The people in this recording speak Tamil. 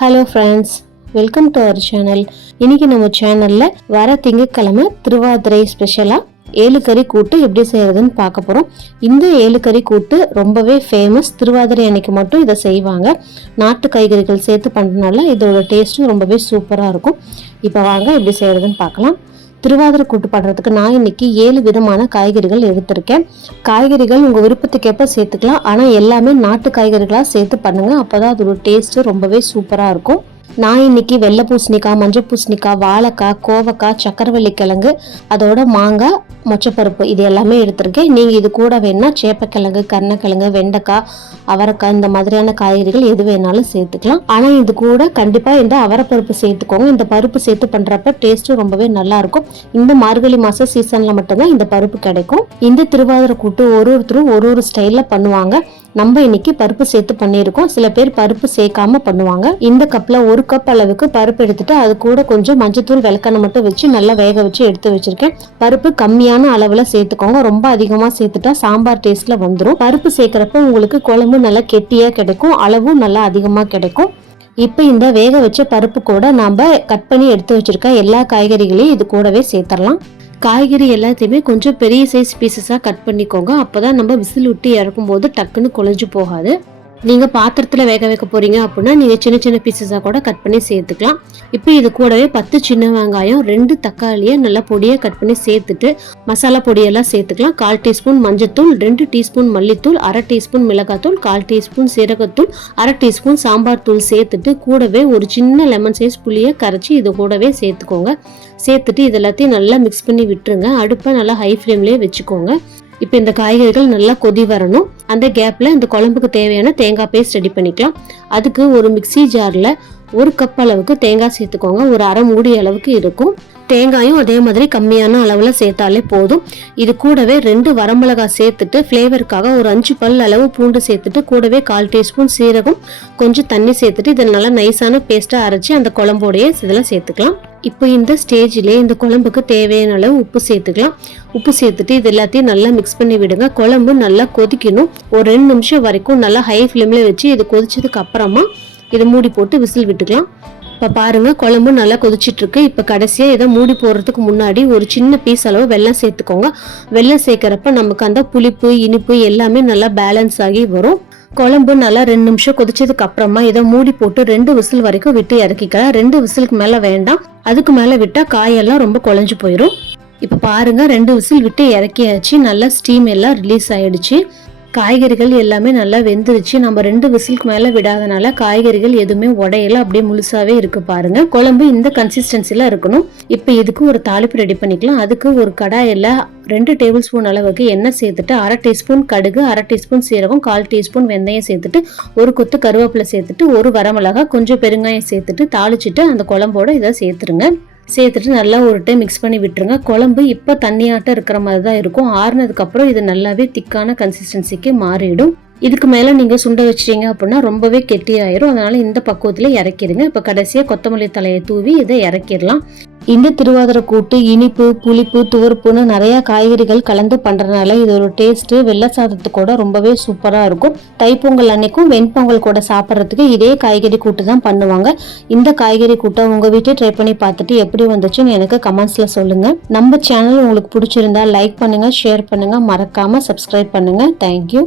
Hello friends, welcome to our channel. இன்னைக்கு நம்ம சேனலில் வர திங்கட்கிழமை திருவாதிரை ஸ்பெஷலாக 7 கறி கூட்டு எப்படி செய்யறதுன்னு பார்க்க போகிறோம். இந்த 7 கறி கூட்டு ரொம்பவே ஃபேமஸ். திருவாதிரை அன்னைக்கு மட்டும் இதை செய்வாங்க. நாட்டு காய்கறிகள் சேர்த்து பண்ணுறதுனால இதோட டேஸ்ட்டும் ரொம்பவே சூப்பராக இருக்கும். இப்போ வாங்க எப்படி செய்யறதுன்னு பார்க்கலாம். திருவாதிரை கூட்டு பண்ணுறதுக்கு நான் இன்னைக்கு 7 விதமான காய்கறிகள் எடுத்திருக்கேன். காய்கறிகள் உங்கள் விருப்பத்துக்கேற்ப சேர்த்துக்கலாம், ஆனால் எல்லாமே நாட்டு காய்கறிகளாக சேர்த்து பண்ணுங்கள். அப்போ தான் அதோட டேஸ்ட்டு ரொம்பவே சூப்பராக இருக்கும். நான் இன்னைக்கு வெள்ளை பூசணிக்காய், மஞ்சள் பூசணிக்காய், வாழைக்காய், கோவக்காய், சக்கரவள்ளி கிழங்கு, அதோட மாங்காய், மொச்சப்பருப்பு இது எல்லாமே எடுத்திருக்கேன். நீங்கள் இது கூட வேணா சேப்பக்கிழங்கு, கருணக்கிழங்கு, வெண்டைக்காய், அவரைக்காய் இந்த மாதிரியான காய்கறிகள் எது வேணாலும் சேர்த்துக்கலாம். ஆனால் இது கூட கண்டிப்பாக இந்த அவரைப்பருப்பு சேர்த்துக்கோங்க. இந்த பருப்பு சேர்த்து பண்ணுறப்ப டேஸ்ட்டும் ரொம்பவே நல்லா இருக்கும். இந்த மார்கழி மாதம் சீசனில் மட்டும்தான் இந்த பருப்பு கிடைக்கும். இந்த திருவாதிரை கூட்டு ஒருத்தரும் ஒரு ஸ்டைலில் பண்ணுவாங்க. நம்ம இன்னைக்கு பருப்பு சேர்த்து பண்ணியிருக்கோம். சில பேர் பருப்பு சேர்க்காம பண்ணுவாங்க. இந்த கப்ல 1 கப் அளவுக்கு பருப்பு எடுத்துட்டு அது கூட கொஞ்சம் மஞ்சத்தூள், விளக்கெண்ணெய் மட்டும் வச்சு நல்லா வேக வச்சு எடுத்து வச்சிருக்கேன். பருப்பு கம்மியான அளவுல சேர்த்துக்கோங்க. ரொம்ப அதிகமா சேர்த்துட்டா சாம்பார் டேஸ்ட்ல வந்துடும். பருப்பு சேர்க்கிறப்ப உங்களுக்கு குழம்பு நல்லா கெட்டியா கிடைக்கும், அளவும் நல்லா அதிகமா கிடைக்கும். இப்போ இந்த வேக வச்ச பருப்பு கூட நாம கட் பண்ணி எடுத்து வச்சிருக்க எல்லா காய்கறிகளையும் இது கூடவே சேர்த்துடலாம். காய்கறி எல்லாத்தையுமே கொஞ்சம் பெரிய சைஸ் பீசஸாக கட் பண்ணிக்கோங்க. அப்போ தான் நம்ம விசில் விட்டு இறக்கும் போது டக்குன்னு குழஞ்சு போகாது. நீங்கள் பாத்திரத்தில் வேக வைக்க போகிறீங்க அப்படின்னா நீங்கள் சின்ன சின்ன பீசஸாக கூட கட் பண்ணி சேர்த்துக்கலாம். இப்போ இது கூடவே 10 சின்ன வெங்காயம், 2 தக்காளியை நல்லா பொடியாக கட் பண்ணி சேர்த்துட்டு மசாலா பொடியெல்லாம் சேர்த்துக்கலாம். 1/4 டீஸ்பூன் மஞ்சத்தூள், 2 டீஸ்பூன் மல்லித்தூள், 1/2 டீஸ்பூன் மிளகாத்தூள், 1/4 டீஸ்பூன் சீரகத்தூள், 1/2 டீஸ்பூன் சாம்பார் தூள் சேர்த்துட்டு கூடவே ஒரு சின்ன லெமன் சைஸ் புளியை கரைச்சி இது கூடவே சேர்த்துக்கோங்க. சேர்த்துட்டு இது எல்லாத்தையும் நல்லா மிக்ஸ் பண்ணி விட்டுருங்க. அடுப்பை நல்லா ஹை ஃப்ளேம்லேயே வச்சுக்கோங்க. இப்போ இந்த காய்கறிகள் நல்லா கொதி வரணும். அந்த கேப்பில் இந்த குழம்புக்கு தேவையான தேங்காய் பேஸ்ட் ரெடி பண்ணிக்கலாம். அதுக்கு ஒரு மிக்சி ஜாரில் 1 கப் அளவுக்கு தேங்காய் சேர்த்துக்கோங்க. ஒரு அரை மூடி அளவுக்கு இருக்கும். தேங்காயும் அதே மாதிரி கம்மியான அளவில் சேர்த்தாலே போதும். இது கூடவே 2 வரமிளகாய் சேர்த்துட்டு ஃப்ளேவருக்காக ஒரு 5 பல் அளவு பூண்டு சேர்த்துட்டு கூடவே 1/4 டீஸ்பூன் சீரகம், கொஞ்சம் தண்ணி சேர்த்துட்டு இதை நல்லா நைஸான பேஸ்ட்டாக அரைச்சி அந்த குழம்போடைய இதில் சேர்த்துக்கலாம். இப்போ இந்த ஸ்டேஜ்லேயே இந்த குழம்புக்கு தேவையான அளவு உப்பு சேர்த்துக்கலாம். உப்பு சேர்த்துட்டு இது எல்லாத்தையும் நல்லா மிக்ஸ் பண்ணி விடுங்க. குழம்பு நல்லா கொதிக்கணும். ஒரு 2 நிமிஷம் வரைக்கும் நல்லா ஹை ஃப்ளேமில் வச்சு இது கொதிச்சதுக்கு அப்புறமா இதை மூடி போட்டு விசில் விட்டுக்கலாம். இப்போ பாருங்க, குழம்பு நல்லா கொதிச்சிட்டு இருக்கு. இப்போ கடைசியாக இதை மூடி போடுறதுக்கு முன்னாடி ஒரு சின்ன பீஸ் அளவு வெல்லம் சேர்த்துக்கோங்க. வெல்லம் சேர்க்கிறப்ப நமக்கு அந்த புளிப்பு, இனிப்பு எல்லாமே நல்லா பேலன்ஸ் ஆகி வரும். குழம்பு நல்லா 2 நிமிஷம் கொதிச்சதுக்கு அப்புறமா இதை மூடி போட்டு 2 விசில் வரைக்கும் விட்டு இறக்கிக்கலாம். 2 விசிலுக்கு மேலே வேண்டாம். அதுக்கு மேலே விட்டால் காயெல்லாம் ரொம்ப குழஞ்சு போயிடும். இப்போ பாருங்க, 2 விசில் விட்டு இறக்கியாச்சு. நல்லா ஸ்டீம் எல்லாம் ரிலீஸ் ஆயிடுச்சு. காய்கறிகள் எல்லாமே நல்லா வெந்துருச்சு. நம்ம 2 விசிலுக்கு மேலே விடாதனால காய்கறிகள் எதுவுமே உடையல, அப்படியே முழுசாவே இருக்கு. பாருங்க, குழம்பு இந்த கன்சிஸ்டன்சில இருக்கணும். இப்போ இதுக்கு ஒரு தாளிப்பு ரெடி பண்ணிக்கலாம். அதுக்கு ஒரு கடாயில் 2 டேபிள் ஸ்பூன் அளவுக்கு எண்ணெய் சேர்த்துட்டு 1/2 டீஸ்பூன் கடுகு, 1/2 டீஸ்பூன் சீரகம், 1/4 டீஸ்பூன் வெந்தயம் சேர்த்துட்டு ஒரு கொத்து கருவேப்பிலை சேர்த்துட்டு ஒரு வரமிளகாய், கொஞ்சம் பெருங்காயம் சேர்த்துட்டு தாளிச்சிட்டு அந்த குழம்போட இதை சேர்த்துருங்க. சேர்த்துட்டு நல்லா ஒரு டைம் மிக்ஸ் பண்ணி விட்டுருங்க. குழம்பு இப்போ தண்ணியாட்டம் இருக்கிற மாதிரி தான் இருக்கும். ஆறுனதுக்கு அப்புறம் இது நல்லாவே திக்கான கன்சிஸ்டன்சிக்கு மாறிடும். இதுக்கு மேலே நீங்கள் சுண்ட வச்சிட்டீங்க அப்படின்னா ரொம்பவே கெட்டியாயிரும். அதனால இந்த பக்குவத்தில் இறக்கிடுங்க. இப்போ கடைசியாக கொத்தமல்லி தலையை தூவி இதை இறக்கிடலாம். இந்த திருவாதிரை கூட்டு இனிப்பு, புளிப்பு, துவர்ப்புன்னு நிறைய காய்கறிகள் கலந்து பண்றதுனால இதோட டேஸ்ட் வெள்ளை சாதத்துக்கூட ரொம்பவே சூப்பரா இருக்கும். தைப்பொங்கல் அன்னைக்கும் வெண்பொங்கல் கூட சாப்பிட்றதுக்கு இதே காய்கறி கூட்டு தான் பண்ணுவாங்க. இந்த காய்கறி கூட்டை உங்க வீட்டை ட்ரை பண்ணி பார்த்துட்டு எப்படி வந்துச்சுன்னு எனக்கு கமெண்ட்ஸ்ல சொல்லுங்க. நம்ம சேனல் உங்களுக்கு பிடிச்சிருந்தா லைக் பண்ணுங்க, ஷேர் பண்ணுங்க, மறக்காம சப்ஸ்கிரைப் பண்ணுங்க. தேங்க்யூ.